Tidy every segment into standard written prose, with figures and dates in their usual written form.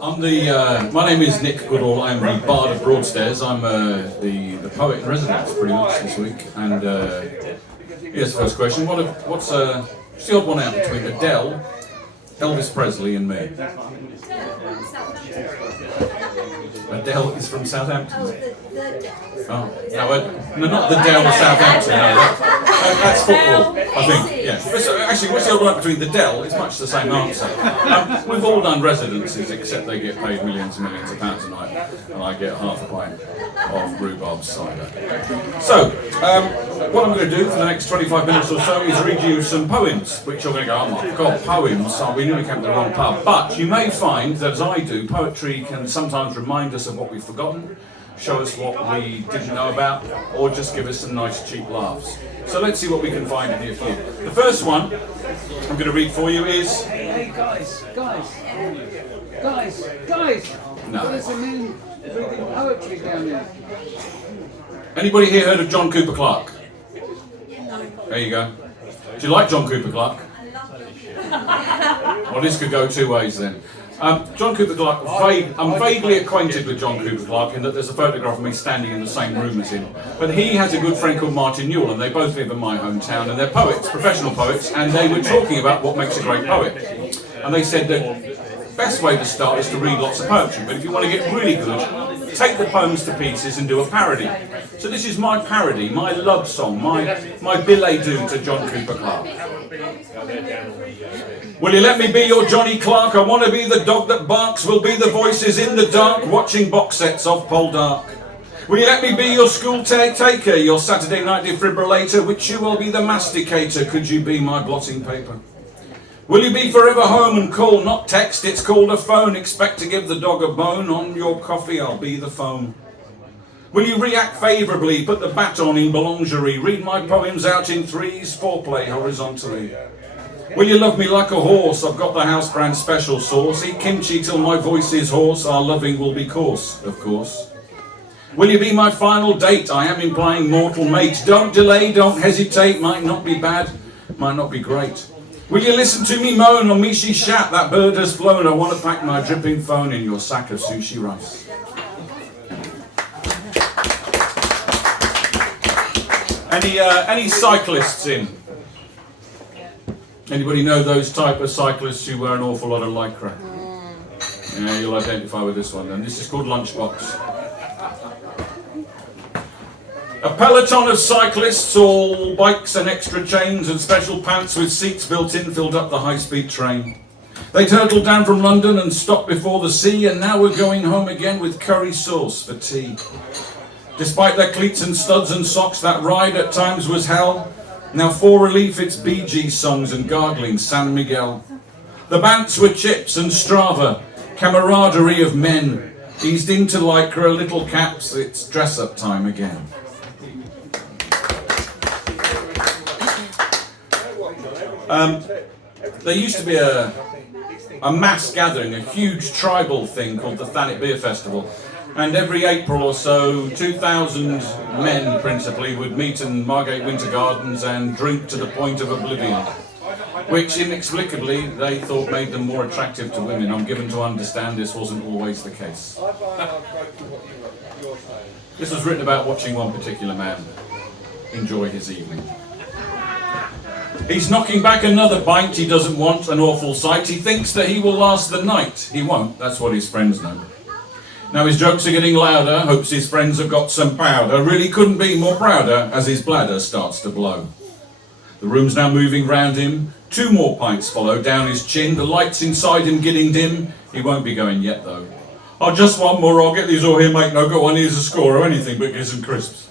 My name is Nick Goodall. I'm the Bard of Broadstairs. I'm the poet in residence pretty much this week. And here's the first question: what's the odd one out between Adele, Elvis Presley, and me? Adele is from Southampton. Oh, no, not the Dell of Southampton. No, that's football, I think. Yeah. Actually, what's the odd one between the Dell? It's much the same answer. We've all done residences, except they get paid millions and millions of pounds a night, and I get half a pint of rhubarb cider. So, what I'm going to do for the next 25 minutes or so is read you some poems, which you're going to go, oh my God, poems? Oh, we nearly came to the wrong pub. But you may find that, as I do, poetry can sometimes remind us of what we've forgotten, show us what we didn't know about, or just give us some nice cheap laughs. So let's see what we can find in here for you. The first one I'm going to read for you is... Hey guys! No. There's a man reading poetry down there. Anybody here heard of John Cooper Clarke? There you go. Do you like John Cooper Clarke? Well, this could go two ways then. John Cooper Clarke, I'm vaguely acquainted with John Cooper Clarke in that there's a photograph of me standing in the same room as him. But he has a good friend called Martin Newell, and they both live in my hometown, and they're poets, professional poets, and they were talking about what makes a great poet. And they said the best way to start is to read lots of poetry, but if you want to get really good, take the poems to pieces and do a parody. So this is my parody, my love song, my billet doux to John Cooper Clarke. Will you let me be your Johnny Clark? I want to be the dog that barks. We'll be the voices in the dark, watching box sets of Poldark. Will you let me be your school taker, your Saturday night defibrillator, which you will be the masticator? Could you be my blotting paper? Will you be forever home and call, not text, it's called a phone. Expect to give the dog a bone. On your coffee, I'll be the phone. Will you react favourably, put the baton in boulangerie, read my poems out in threes, foreplay horizontally? Will you love me like a horse? I've got the house brand special sauce. Eat kimchi till my voice is hoarse. Our loving will be coarse, of course. Will you be my final date? I am implying mortal mate. Don't delay, don't hesitate. Might not be bad, might not be great. Will you listen to me moan on Mishi Shat? That bird has flown. I want to pack my dripping phone in your sack of sushi rice. Any cyclists in? Anybody know those type of cyclists who wear an awful lot of lycra? Yeah, you'll identify with this one then. This is called Lunchbox. A peloton of cyclists, all bikes and extra chains and special pants with seats built in, filled up the high-speed train. They turtled down from London and stopped before the sea, and now we're going home again with curry sauce for tea. Despite their cleats and studs and socks, that ride at times was hell. Now for relief it's Bee Gees songs and gargling San Miguel. The bants were Chips and Strava, camaraderie of men. Eased into lycra, little caps, it's dress-up time again. There used to be a mass gathering, a huge tribal thing called the Thanet Beer Festival. And every April or so, 2,000 men principally would meet in Margate Winter Gardens and drink to the point of oblivion, which inexplicably they thought made them more attractive to women. I'm given to understand this wasn't always the case. This was written about watching one particular man enjoy his evening. He's knocking back another pint he doesn't want, an awful sight. He thinks that he will last the night. He won't, that's what his friends know. Now his jokes are getting louder, hopes his friends have got some powder. Really couldn't be more prouder as his bladder starts to blow. The room's now moving round him. 2 more pints follow down his chin. The lights inside him getting dim. He won't be going yet though. Oh, just one more, I'll get these all here, mate. No, go on, here's a score or anything but get some crisps.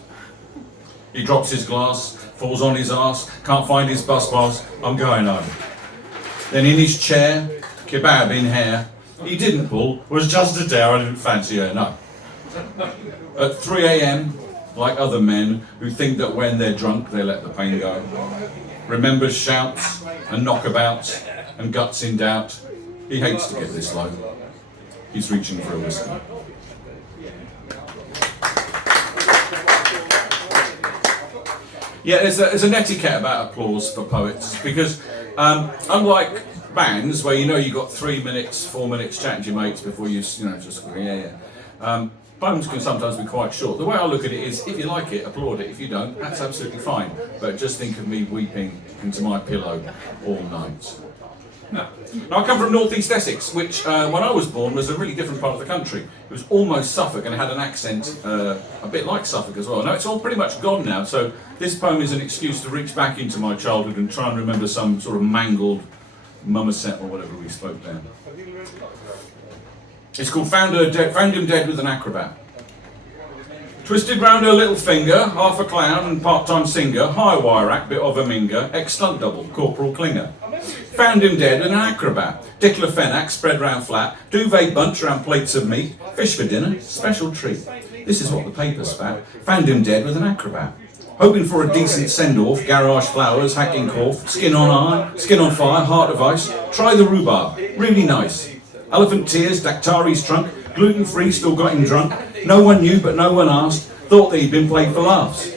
He drops his glass, falls on his arse, can't find his bus pass. I'm going home. Then in his chair, kebab in hair. He didn't pull, was just a dare, I didn't fancy her, no. At 3 a.m, like other men who think that when they're drunk they let the pain go. Remembers shouts and knockabouts and guts in doubt. He hates to get this low. He's reaching for a whiskey. Yeah, there's an etiquette about applause for poets because unlike bands where you know you've got 3 minutes, 4 minutes chatting to your mates before just poems can sometimes be quite short. The way I look at it is, if you like it, applaud it. If you don't, that's absolutely fine. But just think of me weeping into my pillow all night. Now, I come from North East Essex, which when I was born was a really different part of the country. It was almost Suffolk and it had an accent a bit like Suffolk as well. Now it's all pretty much gone now, so this poem is an excuse to reach back into my childhood and try and remember some sort of mangled mummerset or whatever we spoke then. It's called Found Him Dead with an Acrobat. Twisted round her little finger, half a clown and part-time singer, high wire act, bit of a minger, ex-stunt double, Corporal Klinger. Found him dead with an acrobat, diclofenac spread round flat, duvet bunch round plates of meat, fish for dinner, special treat. This is what the paper spat. Found him dead with an acrobat. Hoping for a decent send-off, garage flowers, hacking cough, skin on eye, skin on fire, heart of ice. Try the rhubarb, really nice. Elephant tears, Dactari's trunk, gluten-free, still got him drunk. No one knew but no one asked, thought that he'd been played for laughs.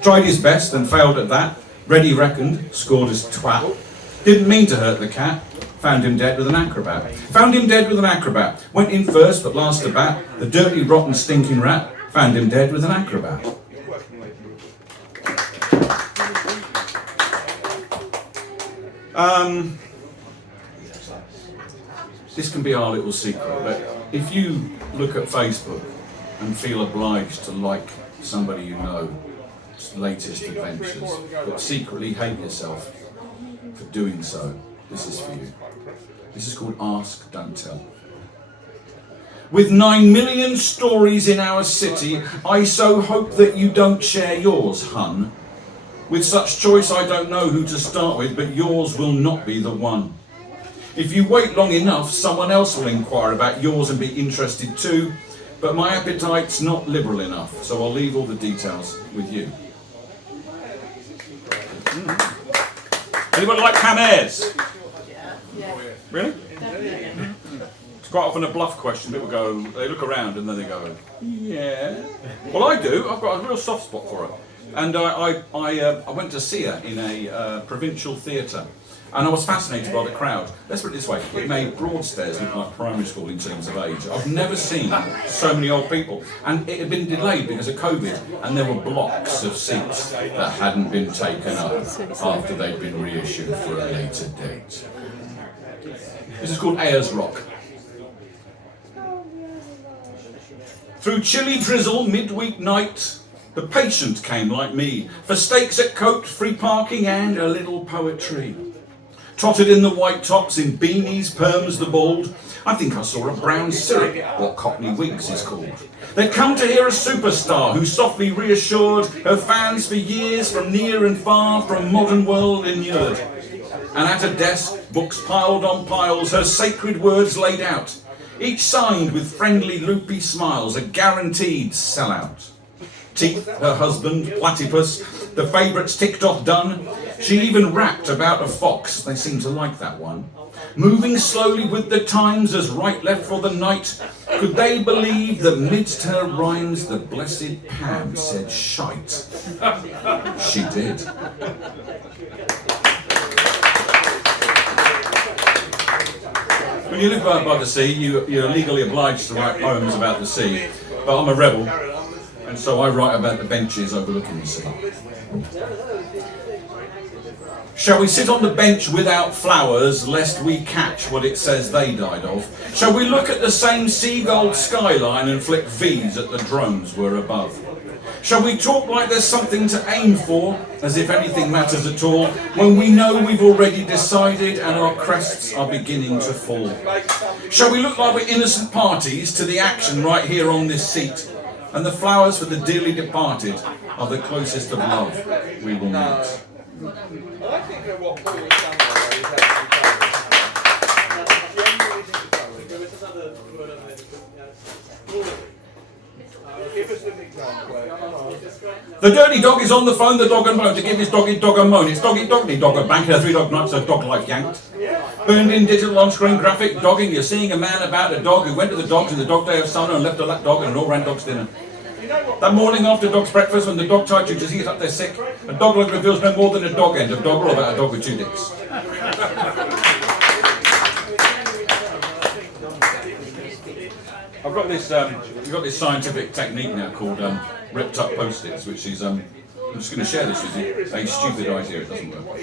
Tried his best and failed at that. Ready reckoned, scored as twat. Didn't mean to hurt the cat. Found him dead with an acrobat. Found him dead with an acrobat. Went in first but last to bat. The dirty, rotten, stinking rat. Found him dead with an acrobat. This can be our little secret, but if you look at Facebook and feel obliged to like somebody you know's latest adventures, but secretly hate yourself for doing so, this is for you. This is called Ask, Don't Tell. With 9 million stories in our city, I so hope that you don't share yours, hun. With such choice I don't know who to start with, but yours will not be the one. If you wait long enough, someone else will inquire about yours and be interested too, but my appetite's not liberal enough, so I'll leave all the details with you. Anyone like Pam Ayres? Yeah. Really? It's quite often a bluff question. People go, they look around and then they go, yeah. Well, I do. I've got a real soft spot for her. And I went to see her in a provincial theatre. And I was fascinated by the crowd. Let's put it this way, it made Broadstairs look like primary school in terms of age. I've never seen so many old people. And it had been delayed because of COVID, and there were blocks of seats that hadn't been taken up after they'd been reissued for a later date. This is called Ayers Rock. Through chilly drizzle midweek night, the patient came like me, for steaks at Cote, free parking and a little poetry. Trotted in the white tops, in beanies, perms the bald. I think I saw a brown syrup, what Cockney wigs is called. They'd come to hear a superstar who softly reassured her fans for years from near and far, from modern world inured. And at a desk, books piled on piles, her sacred words laid out, each signed with friendly loopy smiles, a guaranteed sellout. Teeth, her husband, platypus, the favourites ticked off done. She even rapped about a fox, they seemed to like that one. Moving slowly with the times as right left for the night, could they believe that midst her rhymes the blessed Pam said shite? She did. When you live by the sea, you're legally obliged to write poems about the sea, but I'm a rebel. And so I write about the benches overlooking the sea. Shall we sit on the bench without flowers, lest we catch what it says they died of? Shall we look at the same seagull skyline and flick V's at the drones we're above? Shall we talk like there's something to aim for, as if anything matters at all, when we know we've already decided and our crests are beginning to fall? Shall we look like we're innocent parties to the action right here on this seat? And the flowers for the dearly departed are the closest of love we will meet. I think that what Paul has done there is actually genuinely think there was another word I made, give us an example. The dirty dog is on the phone, the dog and bone, to give his doggy dog a moan. It's doggy doggy dog a bank, 3 dog nights, a dog life yanked. Burned in digital on-screen graphic dogging, you're seeing a man about a dog who went to the dogs in the dog day of summer and left a lap dog and an all-round dog's dinner. That morning after dog's breakfast, when the dog tied you to see it up there sick, a dog leg reveals no more than a dog end of dog or about a dog with 2 dicks. I've got this. We've got this scientific technique now called ripped up post-its, which is. I'm just going to share this with you. A stupid idea. It doesn't work.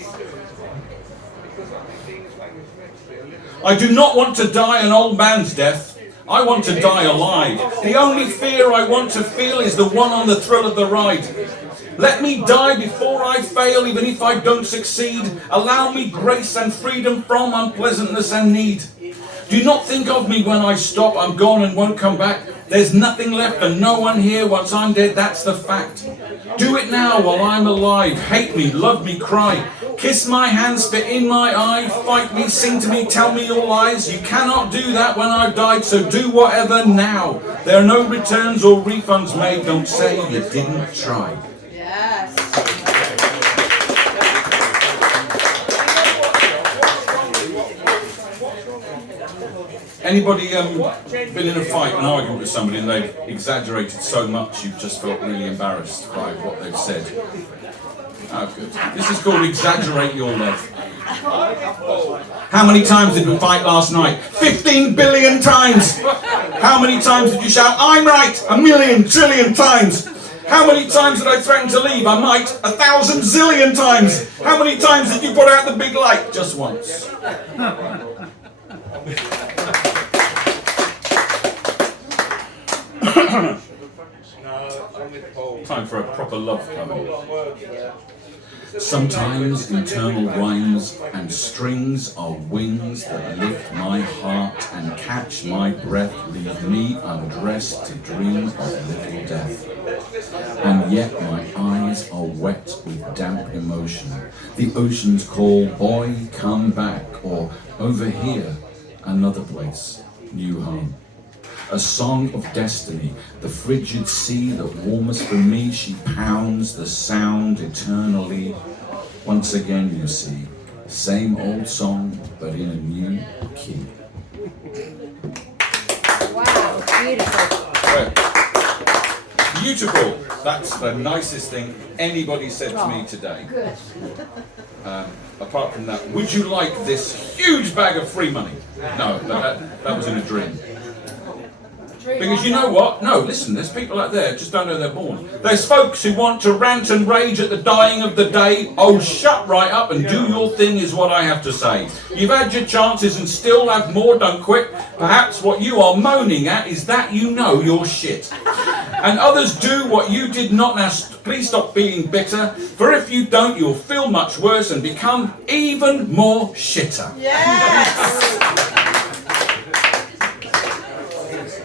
I do not want to die an old man's death. I want to die alive. The only fear I want to feel is the one on the thrill of the ride. Let me die before I fail, even if I don't succeed. Allow me grace and freedom from unpleasantness and need. Do not think of me when I stop. I'm gone and won't come back. There's nothing left and no one here once I'm dead. That's the fact. Do it now while I'm alive. Hate me, love me, cry. Kiss my hand, spit in my eye. Fight me, sing to me, tell me your lies. You cannot do that when I've died, so do whatever now. There are no returns or refunds made. Don't say you didn't try. Yes. Anybody been in a fight, an argument with somebody, and they've exaggerated so much you've just felt really embarrassed by what they've said? Oh, good. This is called exaggerate your love. How many times did we fight last night? 15 billion times! How many times did you shout, I'm right, a million trillion times? How many times did I threaten to leave? I might, 1,000 zillion times! How many times did you put out the big light? Just once. Time for a proper love poem. Sometimes internal rhymes and strings are wings that lift my heart and catch my breath, leave me undressed to dream of little death. And yet my eyes are wet with damp emotion. The oceans call, boy, come back, or over here, another place, new home. A song of destiny, the frigid sea that warmest for me, she pounds the sound eternally. Once again, you see, same old song, but in a new key. Wow, beautiful. Beautiful. That's the nicest thing anybody said to me today. Good. Apart from that, would you like this huge bag of free money? No, that was in a dream. Because you know what? No, listen, there's people out there just don't know they're born. There's folks who want to rant and rage at the dying of the day. Oh, shut right up and do your thing is what I have to say. You've had your chances and still have more, don't quit. Perhaps what you are moaning at is that you know you're shit. And others do what you did not. Now, please stop being bitter. For if you don't, you'll feel much worse and become even more shitter. Yes.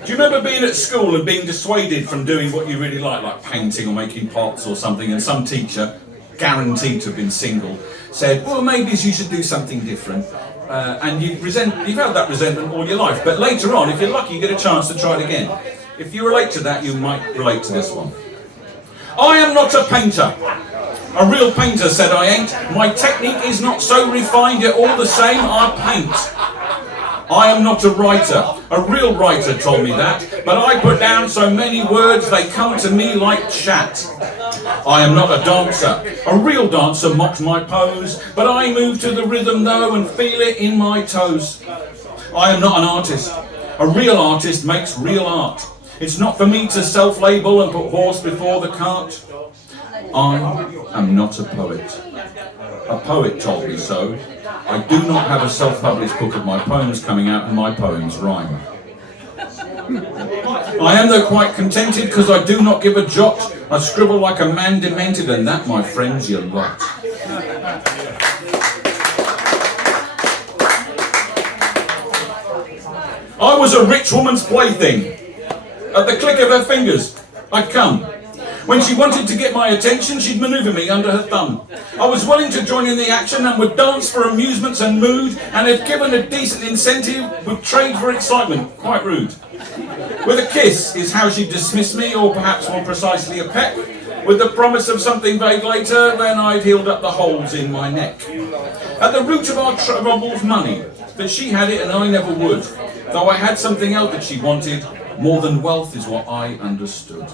Do you remember being at school and being dissuaded from doing what you really like painting or making pots or something, and some teacher, guaranteed to have been single, said, well, maybe you should do something different, and you've held that resentment all your life, but later on, if you're lucky, you get a chance to try it again. If you relate to that, you might relate to this one. I am not a painter. A real painter said I ain't. My technique is not so refined, yet all the same I paint. I am not a writer. A real writer told me that, but I put down so many words they come to me like chat. I am not a dancer. A real dancer mocks my pose, but I move to the rhythm though and feel it in my toes. I am not an artist. A real artist makes real art. It's not for me to self-label and put horse before the cart. I am not a poet. A poet told me so. I do not have a self-published book of my poems coming out, and my poems rhyme. I am though quite contented, because I do not give a jot. I scribble like a man demented, and that, my friends, your lot. I was a rich woman's plaything. At the click of her fingers, I'd come. When she wanted to get my attention, she'd manoeuvre me under her thumb. I was willing to join in the action and would dance for amusements and mood, and if given a decent incentive, would trade for excitement. Quite rude. With a kiss is how she'd dismiss me, or perhaps more precisely a peck. With the promise of something vague later, then I'd healed up the holes in my neck. At the root of our trouble's money, but she had it and I never would. Though I had something else that she wanted, more than wealth is what I understood.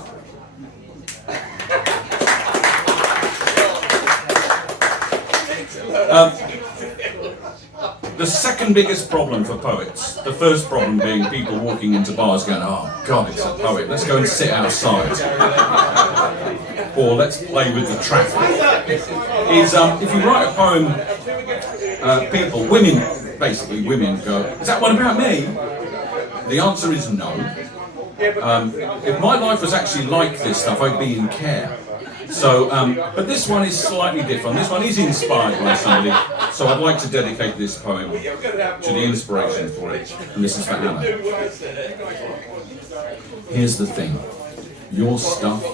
the second biggest problem for poets, the first problem being people walking into bars going, oh God, it's a poet, let's go and sit outside. Or let's play with the traffic. Is if you write a poem, people, women, basically women go, is that one about me? The answer is no. If my life was actually like this stuff, I'd be in care. So, but this one is slightly different. This one is inspired by somebody, so I'd like to dedicate this poem to the inspiration for it, and this is for Anna. Here's the thing. Your stuff,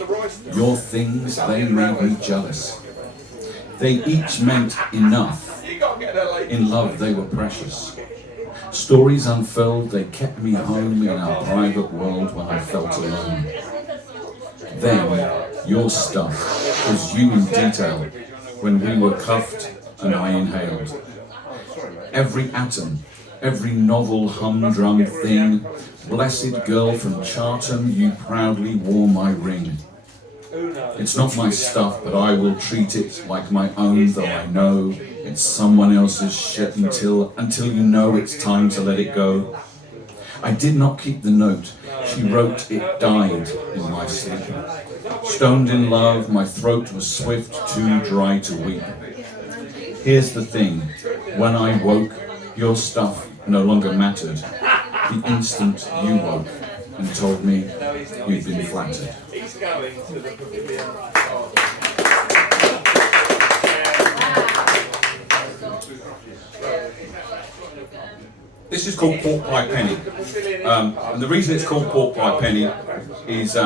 your things, they made me jealous. They each meant enough. In love, they were precious. Stories unfurled, they kept me home in our private world when I felt alone. Then, your stuff was you in detail when we were cuffed and I inhaled. Every atom, every novel humdrum thing, blessed girl from Chartham, you proudly wore my ring. It's not my stuff, but I will treat it like my own, though I know it's someone else's shit until you know it's time to let it go. I did not keep the note. She wrote it died in my sleep. Stoned in love, my throat was swift, too dry to weep. Here's the thing. When I woke, your stuff no longer mattered. The instant you woke and told me you'd been flattered. This is called Pork Pie Penny. And the reason it's called Pork Pie Penny is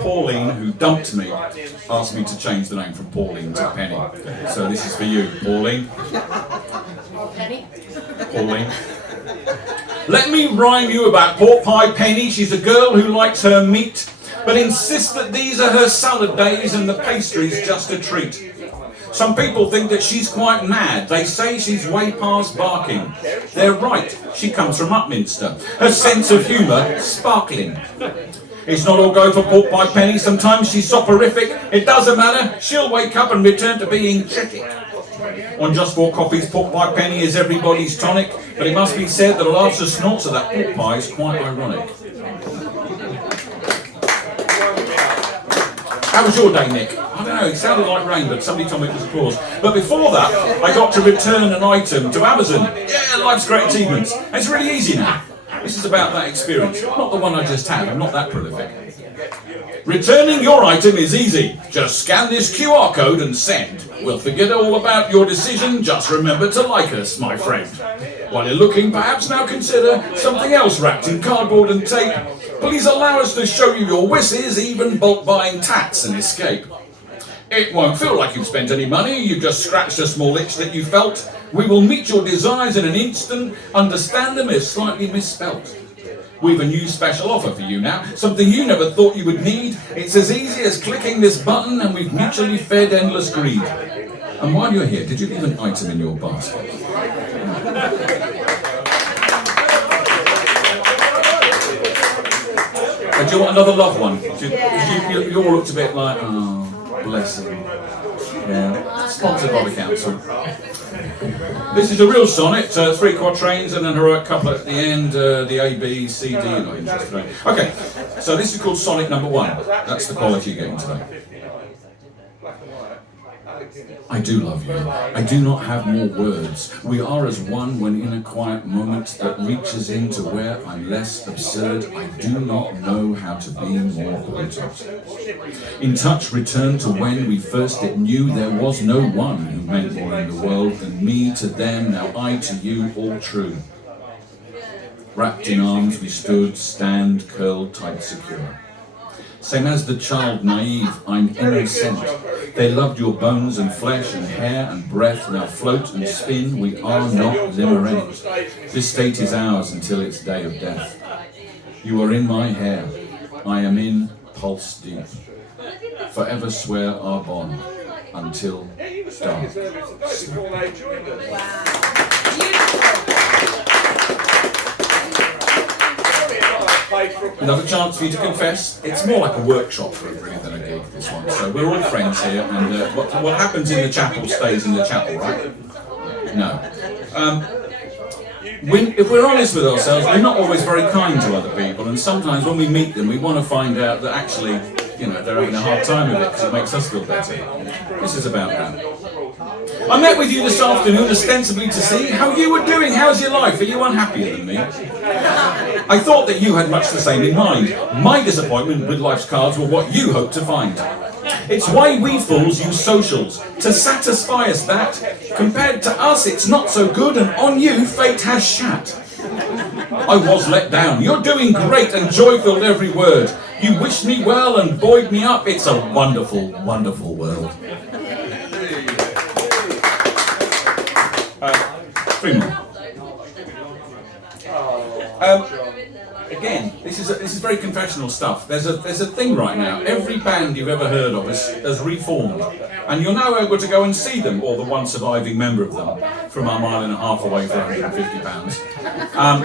Pauline, who dumped me, asked me to change the name from Pauline to Penny. So this is for you, Pauline. Penny? Pauline. Let me rhyme you about Pork Pie Penny. She's a girl who likes her meat, but insists that these are her salad days and the pastry's just a treat. Some people think that she's quite mad. They say she's way past barking. They're right. She comes from Upminster. Her sense of humour, sparkling. It's not all go for Pork Pie Penny. Sometimes she's soporific. It doesn't matter. She'll wake up and return to being chitic. On Just 4 Coffees, Pork Pie Penny is everybody's tonic, but it must be said that laughs and snorts of that pork pie is quite ironic. How was your day, Nick? I don't know, it sounded like rain, but somebody told me it was applause. But before that, I got to return an item to Amazon. Yeah, life's great achievements. And it's really easy now. This is about that experience, not the one I just had. I'm not that prolific. Returning your item is easy. Just scan this QR code and send. We'll forget all about your decision. Just remember to like us, my friend. While you're looking, perhaps now consider something else wrapped in cardboard and tape. Please allow us to show you your wishes, even bulk buying tats and escape. It won't feel like you've spent any money, you've just scratched a small itch that you felt. We will meet your desires in an instant, understand them if slightly misspelt. We've a new special offer for you now, something you never thought you would need. It's as easy as clicking this button and we've mutually fed endless greed. And while you're here, did you leave an item in your basket? And do you want another love one? You all looked a bit like, oh, bless him. Yeah, sponsored by the council. This is a real sonnet, 3 quatrains and an heroic couplet at the end, the A, B, C, D, you're not interested in. Okay, so this is called sonnet number 1. That's the quality you're getting today. I do love you. I do not have more words. We are as one when in a quiet moment that reaches into where I'm less absurd. I do not know how to be more potent. In touch, return to when we first it knew there was no one who meant more in the world than me to them, now I to you, all true. Wrapped in arms we stood, stand, curled tight, secure. Same as the child, naive, I'm innocent. They loved your bones and flesh and hair and breath. Now float and spin, we are not limerent. This state is ours until its day of death. You are in my hair, I am in pulse deep. Forever swear our bond until dark. Another chance for you to confess. It's more like a workshop really than a gig, this one. So we're all friends here, and what happens in the chapel stays in the chapel, right? No. If we're honest with ourselves, we're not always very kind to other people, and sometimes when we meet them, we want to find out that actually, they're having a hard time with it because it makes us feel better. This is about that. I met with you this afternoon ostensibly to see how you were doing. How's your life? Are you unhappier than me? I thought that you had much the same in mind. My disappointment with life's cards were what you hoped to find. It's why we fools use socials, to satisfy us that, compared to us, it's not so good, and on you, fate has shat. I was let down. You're doing great and joy-filled every word. You wished me well and buoyed me up. It's a wonderful, wonderful world. 3 more. Again, this is very confessional stuff. There's a thing right now. Every band you've ever heard of has reformed, and you're now able to go and see them, or the one surviving member of them, from a mile and a half away for £150. And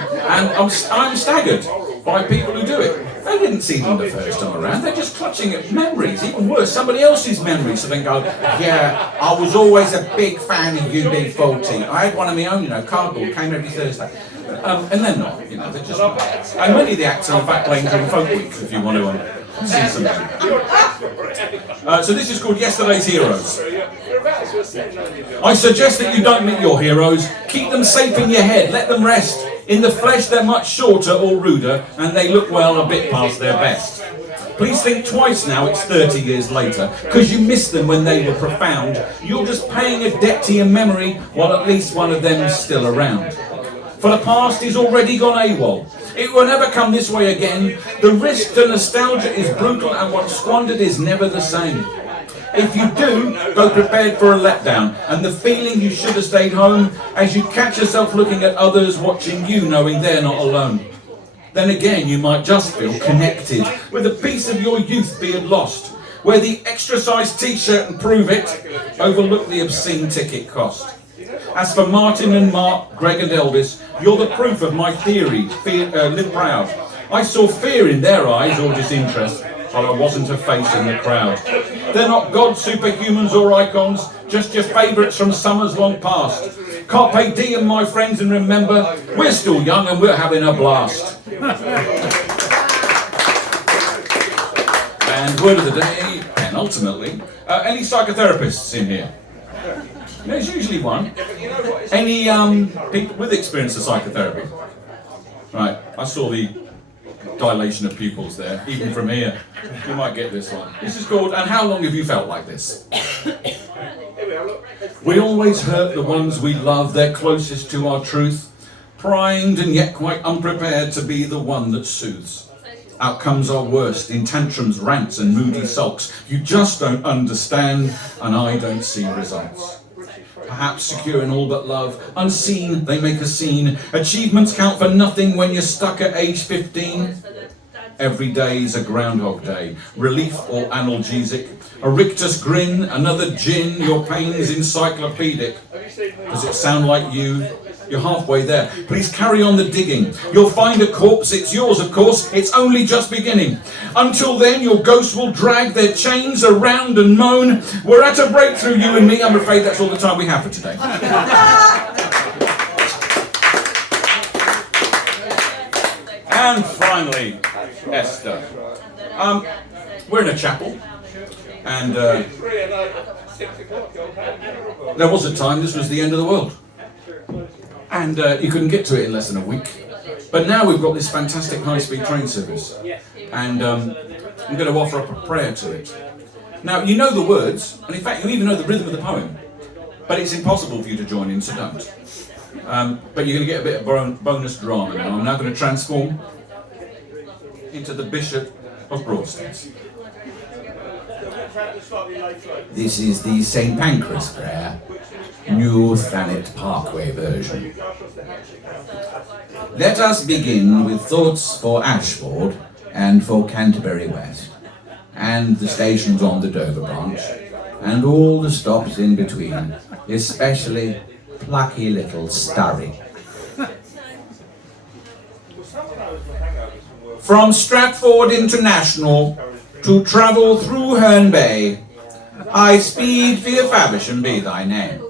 I'm staggered by people who do it. They didn't see them the first time around. They're just clutching at memories, even worse, somebody else's memories. So they go, yeah, I was always a big fan of UB40. I had one of my own, cardboard, came every Thursday. And they're not, they're just not. And many of the acts are in fact playing during Folk Week, if you want to see something. So this is called Yesterday's Heroes. I suggest that you don't meet your heroes. Keep them safe in your head, let them rest. In the flesh they're much shorter or ruder, and they look well a bit past their best. Please think twice now, it's 30 years later, because you missed them when they were profound. You're just paying a debt to your memory, while at least one of them's still around. For the past is already gone AWOL. It will never come this way again. The risk to nostalgia is brutal, and what's squandered is never the same. If you do, go prepared for a letdown, and the feeling you should have stayed home, as you catch yourself looking at others watching you, knowing they're not alone. Then again, you might just feel connected with a piece of your youth being lost. Wear the extra-sized t-shirt and prove it. Overlook the obscene ticket cost. As for Martin and Mark, Greg and Elvis, you're the proof of my theory. Live proud. I saw fear in their eyes or disinterest, but I wasn't a face in the crowd. They're not gods, superhumans or icons, just your favourites from summers long past. Carpe diem, my friends, and remember, we're still young and we're having a blast. And word of the day, and ultimately, any psychotherapists in here? There's usually one. Any people with experience of psychotherapy? Right, I saw the dilation of pupils there, even from here. You might get this one. This is called, and how long have you felt like this? We always hurt the ones we love, they're closest to our truth, primed and yet quite unprepared to be the one that soothes. Outcomes are worst in tantrums, rants and moody sulks. You just don't understand, and I don't see results. Perhaps secure in all but love, unseen they make a scene. Achievements count for nothing when you're stuck at age 15. Every day's a Groundhog Day, relief or analgesic. A rictus grin, another gin, your pain's encyclopedic. Does it sound like you? You're halfway there. Please carry on the digging. You'll find a corpse, it's yours of course, it's only just beginning. Until then, your ghosts will drag their chains around and moan. We're at a breakthrough, you and me. I'm afraid that's all the time we have for today. And finally, Esther. We're in a chapel, and there was a time this was the end of the world. And you couldn't get to it in less than a week. But now we've got this fantastic high-speed train service. And I'm going to offer up a prayer to it. Now, you know the words, and in fact, you even know the rhythm of the poem. But it's impossible for you to join in, so don't. But you're going to get a bit of bonus drama now. I'm now going to transform into the Bishop of Broadstairs. This is the St. Pancras prayer. New Thanet Parkway version. Let us begin with thoughts for Ashford and for Canterbury West, and the stations on the Dover branch, and all the stops in between, especially plucky little Sturry. From Stratford International to travel through Herne Bay, I speed via Faversham be thy name.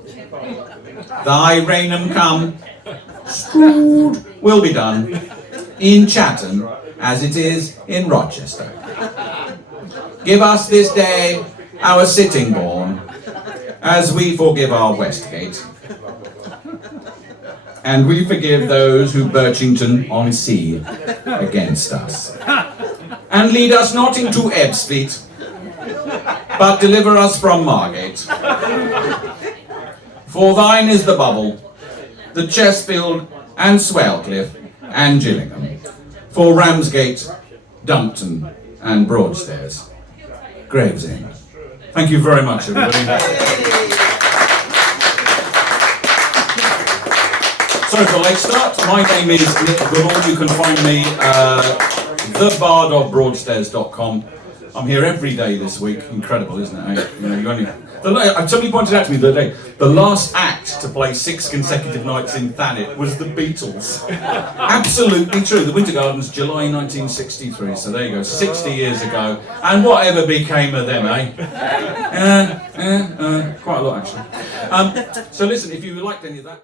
Thy reignum come, Strood will be done in Chatham as it is in Rochester. Give us this day our sitting born, as we forgive our Westgate. And we forgive those who Birchington on sea against us. And lead us not into Ebbsfleet, but deliver us from Margate. For thine is the Bubble, the Chesfield and Swellcliffe and Gillingham. For Ramsgate, Dumpton and Broadstairs. Gravesend. Thank you very much, everybody. So for late start, my name is Nick Goodall. You can find me thebardofbroadstairs.com. I'm here every day this week. Incredible, isn't it? Eh? You know, somebody pointed out to me the other day, the last act to play 6 consecutive nights in Thanet was the Beatles. Absolutely true. The Winter Gardens, July 1963. So there you go, 60 years ago. And whatever became of them, eh? Quite a lot, actually. So listen, if you liked any of that...